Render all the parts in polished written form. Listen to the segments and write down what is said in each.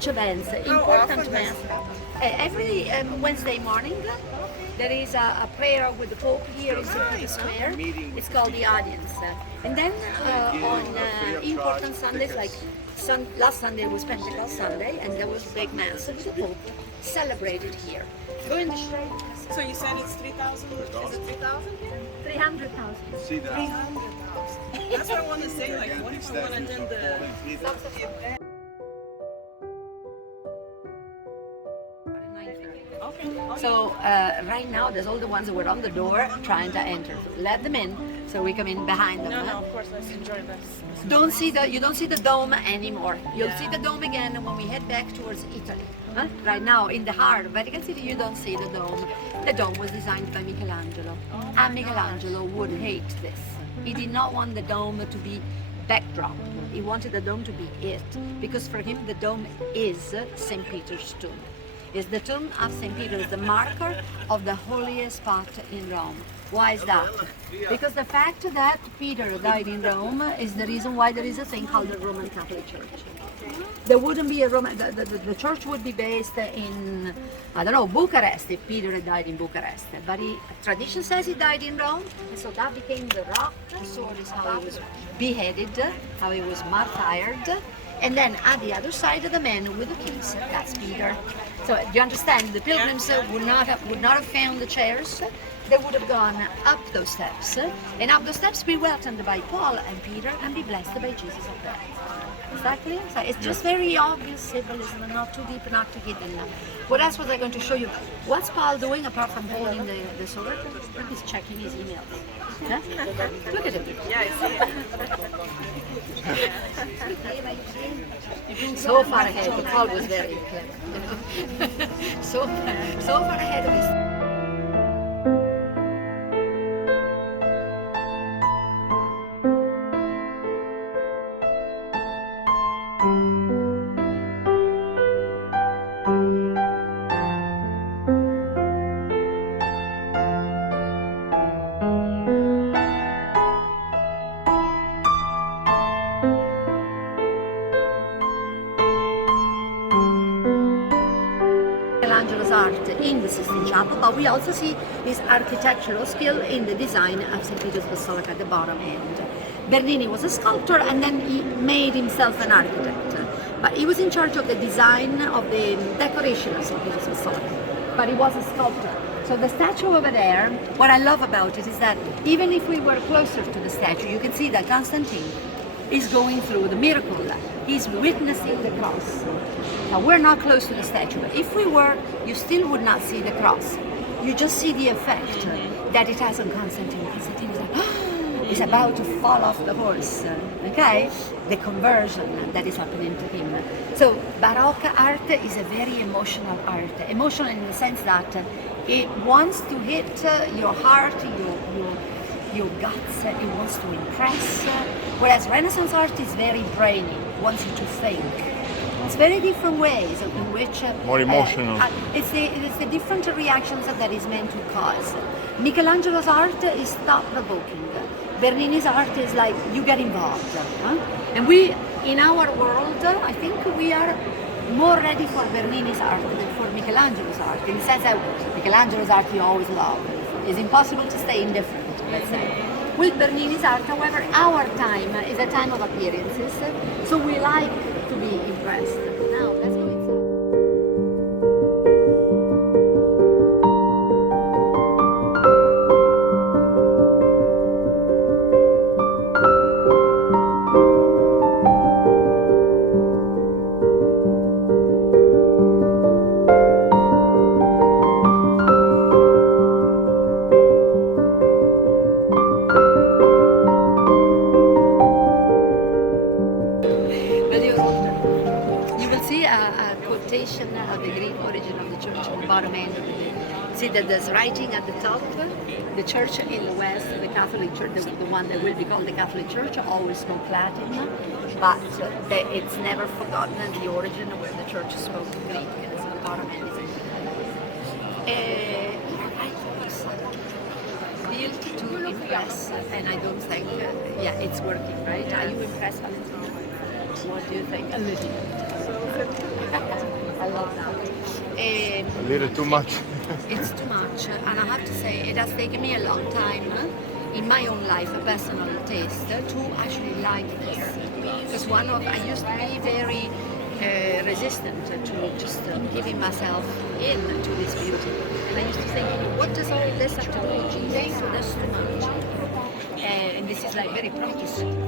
huge events, important mass. Every Wednesday morning, there is a prayer with the Pope here in St. Peter's Square. It's called the audience. And then on important Sundays, like last Sunday was Pentecost Sunday, and there was a big mass with the Pope celebrated here. Go in the street. So you said it's 3,000? Is it 3,000 here? 300,000. See that? 300,000. That's what I want to say. Like, what if I want to attend the event? So right now, there's all the ones that were on the door trying to enter. Let them in, so we come in behind them. No, of course, let's enjoy this. You don't see the dome anymore. You'll see the dome again when we head back towards Italy. Huh? Right now, in the heart of Vatican City, you don't see the dome. The dome was designed by Michelangelo, and Michelangelo would hate this. He did not want the dome to be backdrop. He wanted the dome to be it, because for him the dome is St. Peter's tomb. Is the tomb of St. Peter, is the marker of the holiest spot in Rome. Why is that? Because the fact that Peter died in Rome is the reason why there is a thing called the Roman Catholic Church. There wouldn't be a Roman, the church would be based in, I don't know, Bucharest if Peter had died in Bucharest. But tradition says he died in Rome, and so that became the rock. The sword is how he was beheaded, how he was martyred. And then at the other side of the man with the keys, that's Peter. So do you understand? The pilgrims would not have found the chairs. They would have gone up those steps, and up those steps be welcomed by Paul and Peter and be blessed by Jesus of God. Exactly. So it's just very obvious symbolism, not too deep, not too hidden. What else was I going to show you? What's Paul doing apart from holding the sword? He's checking his emails. Huh? Look at him. Yeah, I see it. So far ahead. Paul was very clever. so far ahead of his. Michelangelo's art in the Sistine Chapel, but we also see his architectural skill in the design of St. Peter's Basilica at the bottom end. Bernini was a sculptor, and then he made himself an architect. But he was in charge of the design of the decoration of St. Peter's Basilica, but he was a sculptor. So the statue over there, what I love about it is that even if we were closer to the statue, you can see that Constantine is going through the miracle. He's witnessing the cross. Now we're not close to the statue, but if we were, you still would not see the cross. You just see the effect that it has on Constantine. Constantine is like, oh, he's about to fall off the horse. Okay? The conversion that is happening to him. So Baroque art is a very emotional art. Emotional in the sense that it wants to hit your heart, your guts, it wants to impress. Whereas Renaissance art is very brainy, wants you to think. It's very different ways in which more emotional. It's the different reactions that is meant to cause. Michelangelo's art is thought-provoking. Bernini's art is like you get involved. Huh? And we, in our world, I think we are more ready for Bernini's art than for Michelangelo's art. In the sense that Michelangelo's art you always love. It's impossible to stay indifferent, let's say. With Bernini's art, however, our time is a time of appearances, so we like to be impressed. Now, let's go inside. Of the Greek origin of the church on the bottom end of the see that there's writing at the top. The church in the west, the Catholic Church, the one that will be called the Catholic Church, always spoke Latin, but it's never forgotten the origin of where the church spoke Greek, and so the bottom end is built to impress, and I don't think, yeah, it's working, right? Are you impressed, Valentina? What do you think? A little bit. I love that. A little too much. It's too much, and I have to say it has taken me a long time in my own life, a personal taste, to actually like this. Because I used to be very resistant to just giving myself in to this beauty. And I used to think, what does all this have to do with Jesus? That's too much. And this is like very Protestant.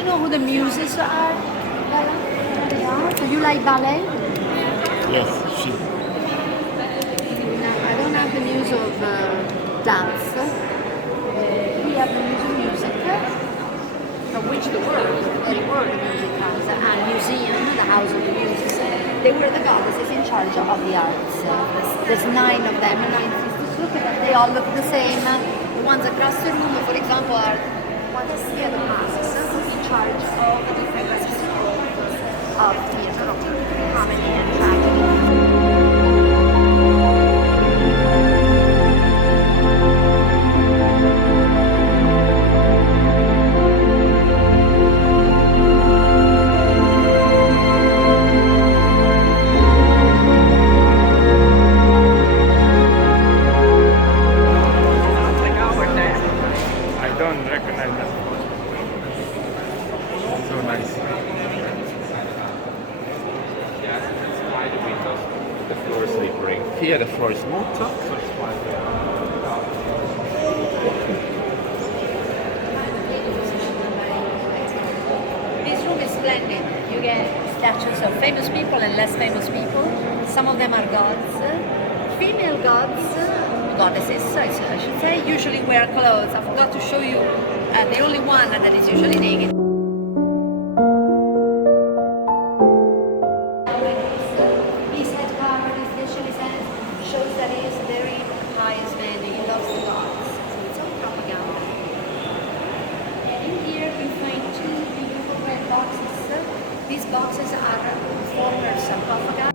you know who the muses are? Bella? They are. Do you like ballet? Yes, she. No, I don't have the muse of dance. We have the muse of music, from which the very word music comes, and museum, the house of the muses. They were the goddesses in charge of the arts. There's 9 of them, 9 sisters. Look at them, they all look the same. The ones across the room, for example, are ones here, the masks, in charge of the different registers of theatre, of comedy and tragedy. I don't recognize that. So nice. The floor is slippery. Here the floor is smooth, so it's quite This room is splendid. You get statues of famous people and less famous people. Some of them are gods, female gods, goddesses, I should say, usually wear clothes. I forgot to show you the only one that is usually naked. His head covered, his facial hands shows that he is a very pious man. He loves the gods. So it's all propaganda. And in here we find 2 beautiful red boxes. These boxes are former sarcophagi.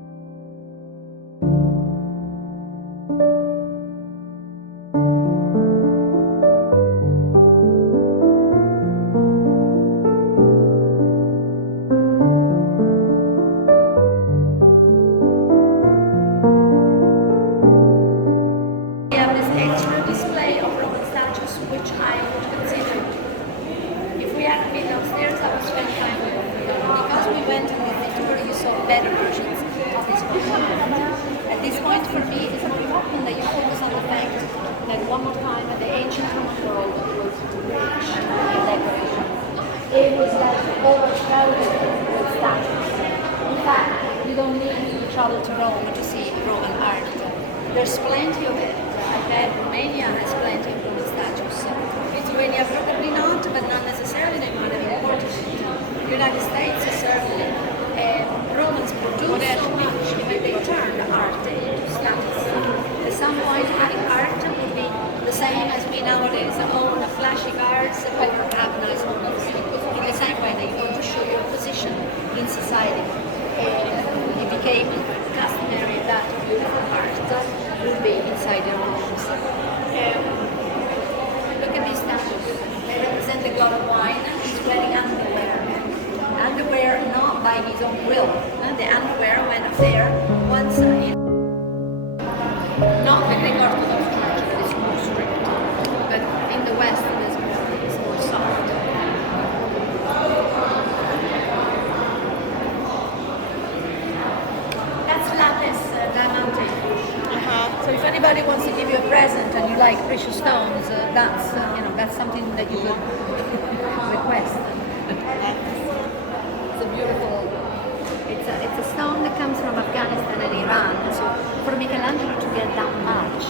We have this extra display of Roman statues, which I would consider, if we hadn't been downstairs, I would spend time with them. Because we went to the tour, you saw better versions of this monument. At this point, for me, it's more important that you focus on the fact that one more time, the ancient Roman world was rich in decoration. It was like overcrowded with statues. In fact, you don't need to travel to Rome to see Roman art. There's plenty of it. I bet Romania has plenty of Roman statues. Lithuania probably not, but not necessarily they might have imported it. The United States certainly. Romans produced so much when they turned art into statues. At some point, having art would be the same as we nowadays own flashy cars or have nice homes. In the same way that you want to show your position in society. It became customary that beautiful art would be inside their homes. Look at these statues. They represent the god of wine. He's wearing underwear. Underwear not by his own will. The underwear went up there once in not the Greek Orthodox Church that is more strict, but in the West it's more soft. That's lapis diamante. So if anybody wants to give you a present and you like precious stones, that's something that you could request. It's a beautiful. It's a stone that comes from Afghanistan and Iran. So for Michelangelo to get that much,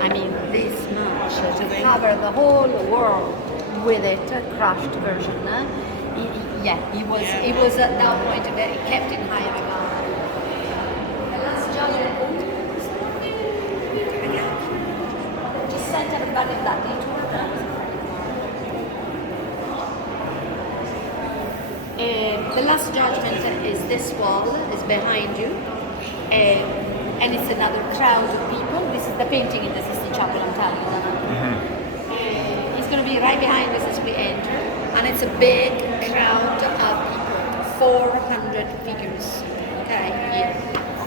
I mean this much, to cover the whole world with it, crushed version. He was at that point very kept in high regard. The Last Judgment. Just sent everybody on that detour. The Last Judgment is this wall, is behind you, and it's another crowd of people. This is the painting in the Sistine Chapel I'm telling you. It's going to be right behind us as we enter, and it's a big crowd of people, 400 figures, okay, here,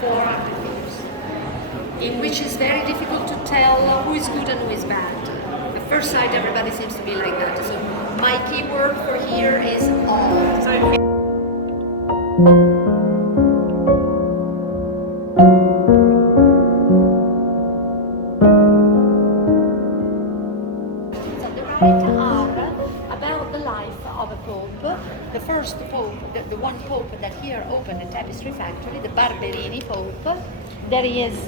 400 figures, in which is very difficult to tell who is good and who is bad. At first sight, everybody seems to be like that, so my keyword for here is all. At the right are about the life life of a pope. The first pope, the one pope that here opened a tapestry factory, the Barberini Pope. There he is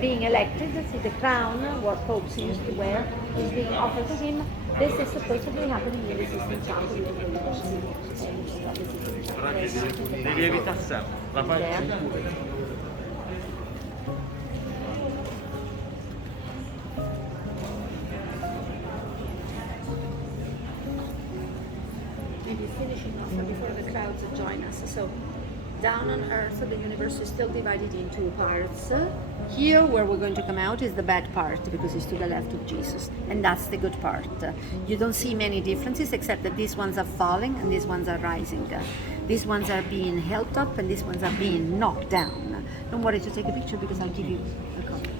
being elected. See the crown, what popes used to wear, is being offered to him. This is supposedly happening in the Sistine Chapel. Devi evitare sempre. La faccia. Maybe finishing off before the crowds join us. So down on earth the universe is still divided in two parts. Here where we're going to come out is the bad part because it's to the left of Jesus, and that's the good part. You don't see many differences except that these ones are falling and these ones are rising. These ones are being held up and these ones are being knocked down. Don't worry to take a picture because I'll give you a copy.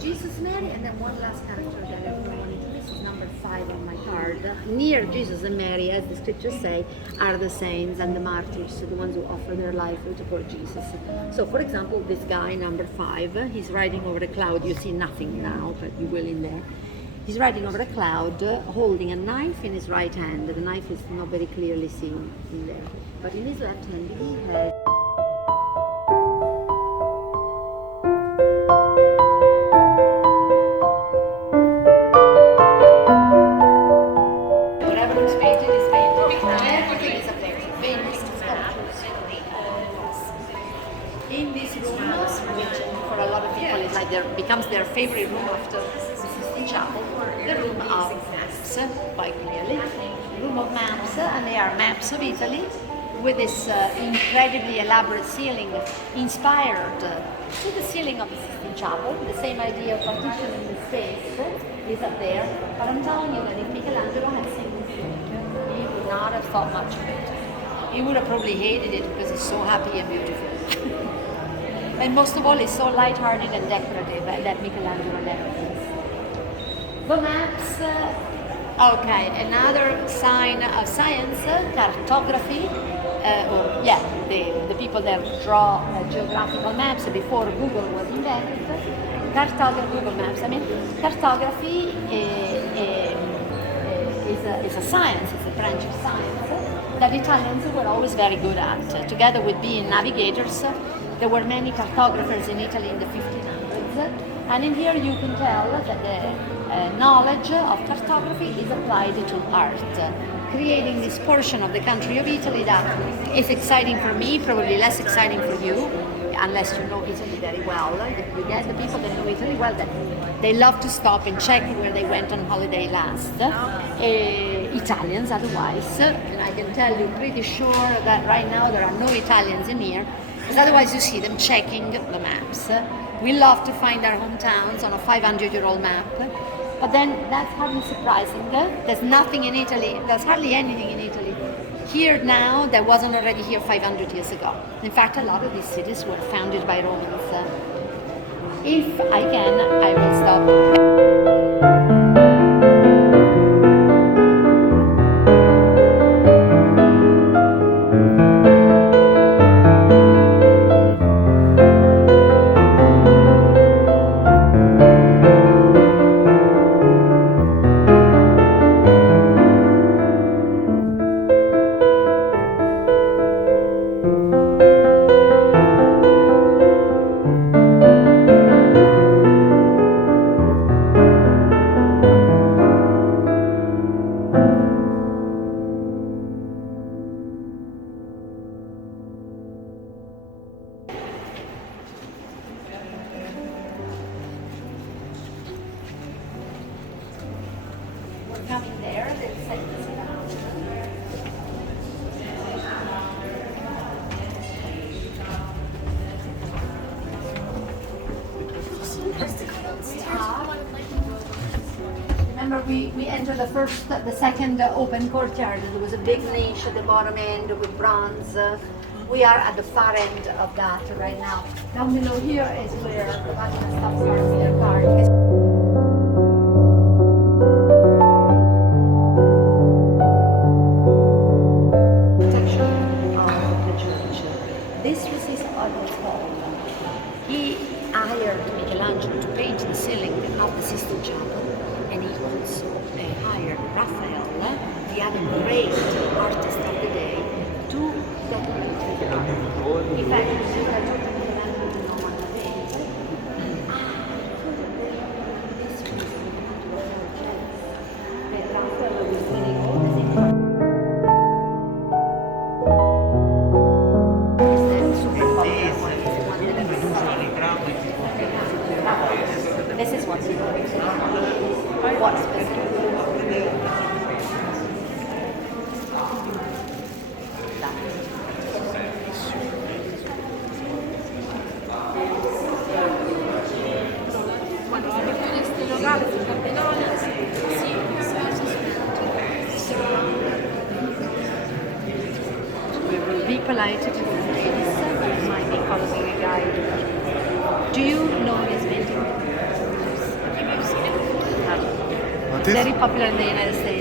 Jesus, Mary, and then one last character that everyone wanted to. This is number 5 on my card. Near Jesus and Mary, as the scriptures say, are the saints and the martyrs, the ones who offer their life to support Jesus. So, for example, this guy, number 5, he's riding over a cloud. You see nothing now, but you will in there. He's riding over a cloud, holding a knife in his right hand. The knife is not very clearly seen in there, but in his left hand he has. Becomes their favorite room after the Sistine Chapel, the room of maps, quite clearly. Room of maps, and they are maps of Italy with this incredibly elaborate ceiling inspired to the ceiling of the Sistine Chapel. The same idea of partitioning the space is up there, but I'm telling you that if Michelangelo had seen this ceiling, he would not have thought much of it. He would have probably hated it because it's so happy and beautiful. And most of all, it's so light-hearted and decorative that Michelangelo never is. The maps, okay, another sign of science, cartography. The people that draw geographical maps before Google was invented. Google Maps, cartography is a science, it's a branch of science that Italians were always very good at. Together with being navigators, there were many cartographers in Italy in the 1500s, and in here you can tell that the knowledge of cartography is applied to art, creating this portion of the country of Italy that is exciting for me, probably less exciting for you, unless you know Italy very well. You get the people that know Italy well, that they love to stop and check where they went on holiday last. Italians otherwise, and I can tell you pretty sure that right now there are no Italians in here, because otherwise you see them checking the maps. We love to find our hometowns on a 500-year-old map, but then that's hardly surprising. There's nothing in Italy, there's hardly anything in Italy here now that wasn't already here 500 years ago. In fact, a lot of these cities were founded by Romans. If I can, I will stop. Coming there, they'll set this around. Remember, we entered the second open courtyard. There was a big niche at the bottom end with bronze. We are at the far end of that right now. Down below here is where the Vatican stops their car. Michelangelo to paint the ceiling of the Sistine Chapel, and he also hired RAPHAEL had a great artist of the day to document the art. In fact, I told Michelangelo no one of it. This was Raphael was winning all the things. This is what's what's Quando si chiude questo locale, si cartellone, sì, we will be polite to the ladies who might be following a guide. Do you know this painting? Very popular in the United States.